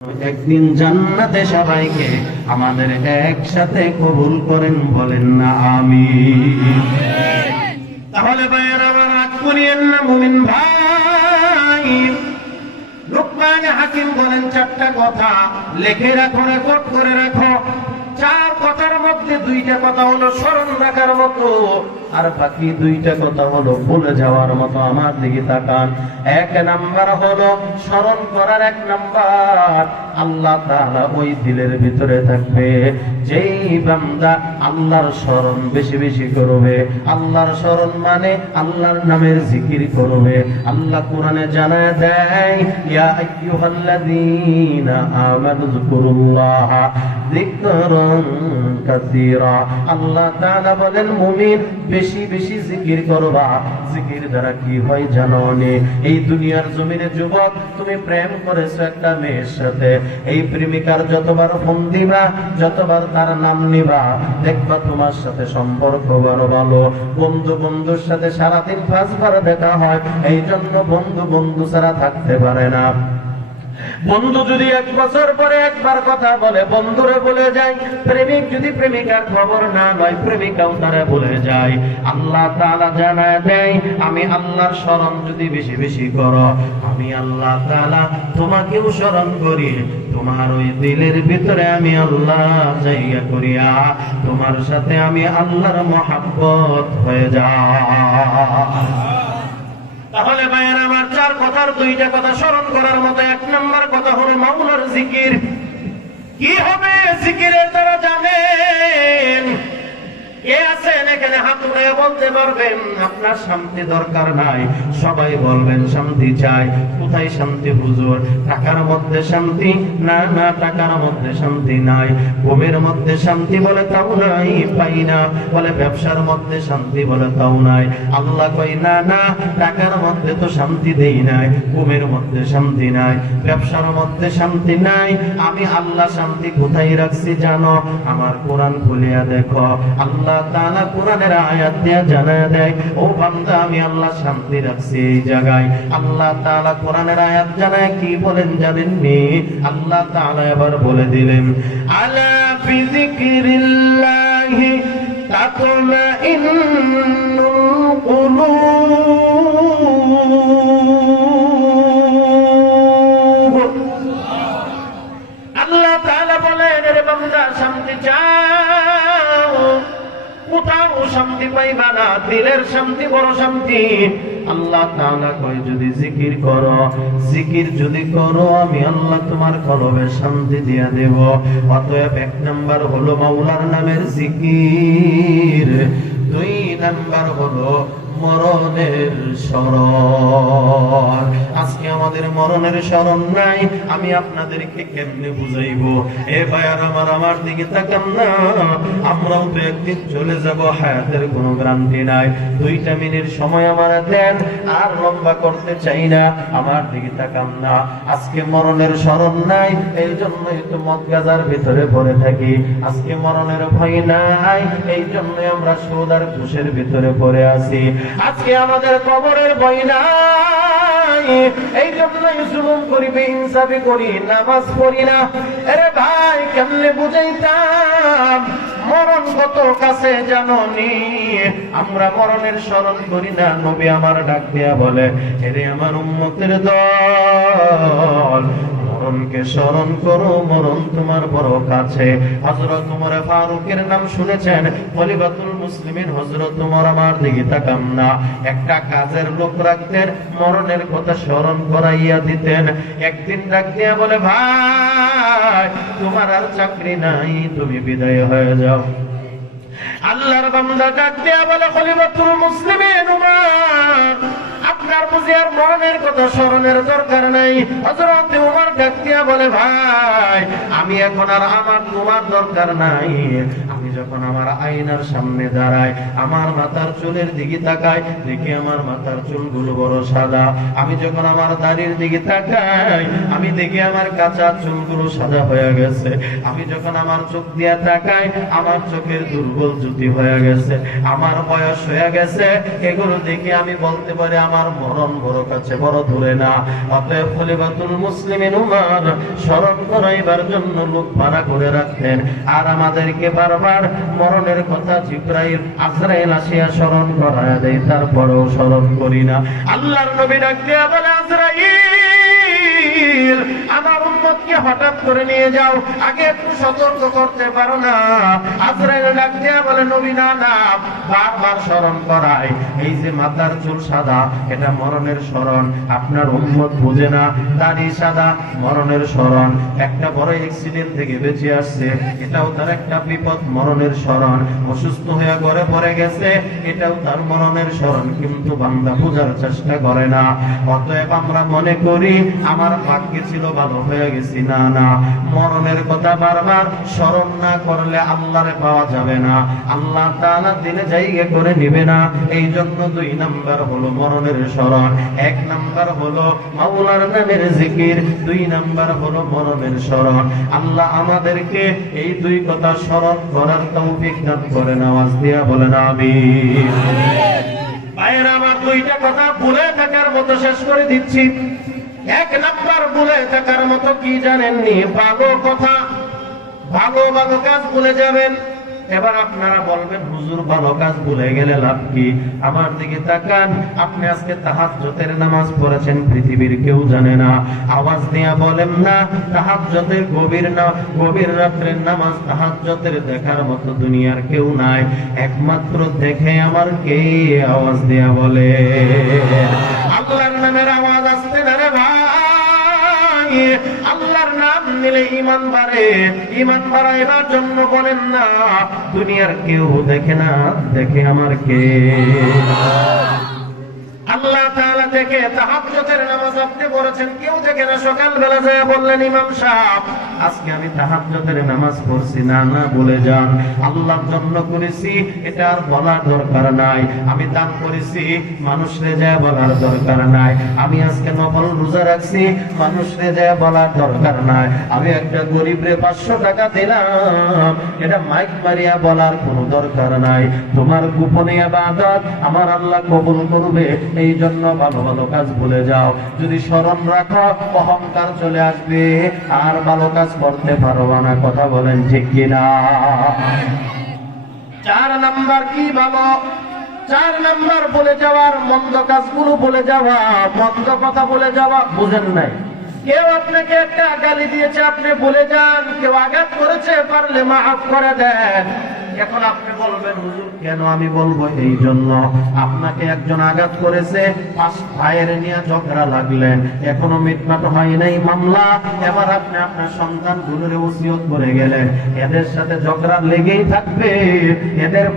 একদিন জান্নাতে সবাইকে আমাদের একসাথে কবুল করেন বলেন না আমি তাহলে ভাইয়ের আমার করিয়েন না, মুমিন ভাই। লোকমান হাকিম বলেন, চারটা কথা লেখে রাখো রেকর্ড করে রাখো। চার কথার মধ্যে দুইটা কথা হলো স্মরণ রাখার মতো, আর বাকি দুইটা কথা হলো ভুলে যাওয়ার মতো। আমার দিকে তাকান। এক নাম্বার হলো স্মরণ করার এক নাম্বার। আল্লাহ তাআলা ওই দিলের ভিতরে থাকবে। যেই বান্দা আল্লাহর স্মরণ বেশি বেশি করবে। আল্লাহর স্মরণ মানে আল্লাহর নামের জিকির করবে। আল্লাহ কোরআনে জানায় দেয় আল্লাহ তাআলা বলেন, মুমিন, বেশি বেশি জিকির করবা। জিকির দ্বারা কি হয় জানো এই দুনিয়ার জমিনে যুবক, তুমি প্রেম করেছ একটা মেয়ের সাথে। এই প্রেমিকার যতবার ফোন দিবা, যতবার তার নাম নিবা, দেখবা তোমার সাথে সম্পর্ক বড় ভালো। বন্ধু বন্ধুর সাথে সারাদিন পাঁচবার দেখা হয় এই জন্য বন্ধু বন্ধু ছাড়া থাকতে পারে না। বন্ধু যদি এক বছর পরে একবার কথা বলে, বন্ধুরে বলে যায়, প্রেমিক যদি প্রেমিকার খবর না নয় প্রেমিকাও তারা বলে যায়, আল্লাহ তাআলা জানায় দেয়, আমি আল্লাহর স্মরণ যদি বেশি বেশি করো, আমি আল্লাহ তাআলা তোমাকেও স্মরণ করি, তোমার ওই দিলের ভিতরে আমি আল্লাহ জায়গা করিয়া, তোমার সাথে আমি আল্লাহর মহাব্বত হয়ে যা তাহলে ভাইয়ের আমার চার কথার দুইটা কথা স্মরণ করার মতো এক নম্বর কথা হলো মাওলার জিকির। কি হবে জিকিরের এখানে হাত উড়ে বলতে পারবেন, আপনার শান্তি দরকার নাই। সবাই বলবেন, শান্তি চাই। কোথায় শান্তি, হুজুর? টাকার মধ্যে শান্তি? না না, টাকার মধ্যে শান্তি নাই। মধ্যে শান্তি বলে তাও নাই, পাই না। বলে, ব্যবসার মধ্যে শান্তি বলে তাও নাই। আল্লাহ কই না না, টাকার মধ্যে তো শান্তি দেই নাই, ঘুমের মধ্যে শান্তি নাই, ব্যবসার মধ্যে শান্তি নাই। আমি আল্লাহ শান্তি কোথায় রাখছি জানো? আমার কোরআন খুলিয়া দেখো। আল্লাহ তাআলা কোরআনের আয়াত দিয়ে জানায় দেয়। ও বান্দা, আমি আল্লাহ শান্তি রাখছি এই জায়গায়। আল্লাহ তাআলা কোরআনের আয়াত জানায় কি বলেন জানেন নি? আল্লাহ তাআলা এবার বলে দিলেন, আলা ফি যিকরিল্লাহি তাতমাইন্নুল কুলুব। শান্তি পাইবা না, দিলের শান্তি, বড় শান্তি। আল্লাহ তাআলা কয়, যদি জিকির করো, জিকির যদি করো, আমি আল্লাহ তোমার কলবে শান্তি দিয়া দেব। অতএব এক নাম্বার হলো মাওলার নামের জিকির। দুই নাম্বার হলো মরণের স্মরণ। আজকে আমাদের মরণের নাই, আমি আপনাদেরকে কেমনে বুঝাইবো? এ আমার আমার দিকে তাকান না। আমরাও তো একদিন চলে যাব, হায়াতের কোনো গ্রান্তি নাই। দুইটা মিনিট সময় আমার দেন, আর লম্বা করতে চাই না, আমার দিকে তাকান না। আজকে মরণের স্মরণ নাই এই জন্যই তো মদ গাজার ভিতরে পড়ে থাকি। আজকে মরণের ভয় নাই এই জন্যই আমরা সুদ আর ঘুষের ভিতরে পড়ে আছি। আজকে আমাদের কবরের ভয় নাই। এই জন্যই জুলুম করি, বেইনসাফি করি, নামাজ পড়ি না। আরে ভাই, কেমনে বুঝাইতাম? মরণ কত কাছে জাননি আমরা মরণের স্মরণ করি না, নবী আমার ডাক দিয়া বলে, এরে আমার উম্মতের দল মরণকে স্মরণ করো, মরণ তোমার বড় কাছে। হযরত ওমর ফারুকের নাম শুনেছেন, খলিফাতুল মুসলিমিন হযরত ওমর আমার দিকে তাকান না। একটা কাজের লোক রাখতেন, মরণের কথা স্মরণ করাইয়া দিতেন। একদিন ডাক দিয়া বলে, ভাই, তোমার আর চাকরি নাই, তুমি বিদায় হয়ে যাও। আল্লাহর বান্দা ডাক দিয়া বলে, খলিফাতুল মুসলিমিন উমর আপনার বুঝি আর মরণের কথা স্মরণের দরকার নাই। হযরত উমর ডাক দিয়া বলে, ভাই, আমি এখন আর আমার তোমার দরকার নাই। আমি যখন আমার আয়নার সামনে দাঁড়াই, আমার মাথার চুলের দিকে তাকাই, দেখি আমার মাথার চুলগুলো বড় সাদা। আমি যখন আমার দাড়ির দিকে তাকাই, আমি দেখি আমার কাঁচা চুলগুলো সাদা হয়ে গেছে। আমি যখন আমার চোখ দিয়ে তাকাই, আমার চোখের দুর্বল জ্যোতি হয়ে গেছে। আমার বয়স হয়ে গেছে, এগুলো দেখে আমি বলতে পারি আমার আমার মরণ বড় কাছে বড় দূরে না। অতএব খলিফাতুল মুসলিমিন উমর স্মরণ করাইবার জন্য লোক ভাড়া করে রাখতেন। আর আমাদেরকে বারবার মরণের কথা জিব্রাইল, আজরাইল আসিয়া স্মরণ করায় দেয়, তারপরেও স্মরণ করি না। আল্লাহর নবী ডাক বলে, আজরাইল, আমার উম্মতকে হঠাৎ করে নিয়ে যাও। আগে একটু সতর্ক করতে পারো না। আজরাইল এটাও তার একটা বিপদ, মরণের স্মরণ। অসুস্থ হয়ে পড়ে গেছে, এটাও তার মরণের স্মরণ। কিন্তু বান্দা বোঝার চেষ্টা করে না। অতএব আমরা মনে করি, আমার ভাগ্যে ছিল ভালো হয়ে গেছি। না না, মরণের কথা বারবার স্মরণ না করলে আল্লাহরে পাওয়া যাবে না। আল্লাহ তাআলা দিলে জায়গা করে নিবে না। এই জন্য দুই নাম্বার হলো মরণের স্মরণ। এক নাম্বার হলো মাওলার নামের জিকির। দুই নাম্বার হলো মরণের স্মরণ। আল্লাহ আমাদেরকে এই দুই কথা স্মরণ করার তৌফিক দান করেন। আওয়াজ দিয়া বলেন, আমিন। ভাইয়েরা, আমার দুইটা কথা ভুলে থাকার মতো শেষ করে দিচ্ছি। এক নাম্বার ভুলে থাকার মতো কি জানেননি? ভালো কথা, ভালো ভালো কাজ ভুলে যাবেন। এবার আপনারা বলবেন, হুজুর, ভালো কাজ ভুলে গেলে লাভ কি? আমার দিকে তাকান। আপনি আজকে তাহাজ্জুদের নামাজ পড়েছেন, পৃথিবীর কেউ জানে না। আওয়াজ দিয়া বলেন, না, তাহাজ্জুদের গভীর না, গভীর রাত্রের নামাজ তাহাজ্জুদের দেখার মতো দুনিয়ার কেউ নাই। একমাত্র দেখে আমার কে? আওয়াজ দিয়া বলে, আল্লাহর নামের আওয়াজ আসতে না রে ভাই। নিলে ইমান বাড়ে ইমান বাড়াইবার জন্য বলেন না, দুনিয়ার কেউ দেখে না, দেখে আমার কে? আল্লাহ থেকে তাহাজ্জুদের নামাজ আপনি পড়েছেন, কেউ দেখে না। সকালবেলা যায় বললেন, ইমাম সাহেব, আজকে আমি তাহাজ্জুদের নামাজ পড়ছি। না না, বলে যান। আল্লাহর জন্য করেছি, এটা আর বলার দরকার নাই। আমি দান করেছি, মানুষরে যায় বলার দরকার নাই। আমি আজকে নফল রোজা রাখছি, মানুষরে যায় বলার দরকার নাই। আমি একটা গরিবরে পাঁচশো টাকা দিলাম, এটা মাইক মারিয়া বলার কোনো দরকার নাই। তোমার গোপনে আবাদত আমার আল্লাহ কবুল করবে এই জন্য ভালো ভালো কাজ ভুলে যাও। যদি স্মরণ রাখো, অহংকার চলে আসবে। আর ভালো কাজ করতে পারবা না, কথা বলেন ঠিক কিনা? চার নাম্বার কি ভালো? চার নাম্বার বলে যাওয়ার, মন্দ কাজগুলো বলে যাওয়া, মন্দ কথা বলে যাওয়া, বুঝেন নাই? কেউ আপনাকে একটা গালি দিয়েছে, আপনি বলে যান। কেউ আঘাত করেছে, পারলে মাফ করে দেন। এখন আপনি বলবেন, হুজুর, কেন আমি বলব এই জন্য? আপনাকে একজন আঘাত করেছে, পাঁচ ভাইয়ের নিয়ে ঝগড়া লাগলেন। এখনও মিটমাট হয় নাই মামলা। এবার আপনি আপনার সন্তান গুলোরে ওসিয়ত করে গেলেন। এদের সাথে ঝগড়া লেগেই থাকবে। এদের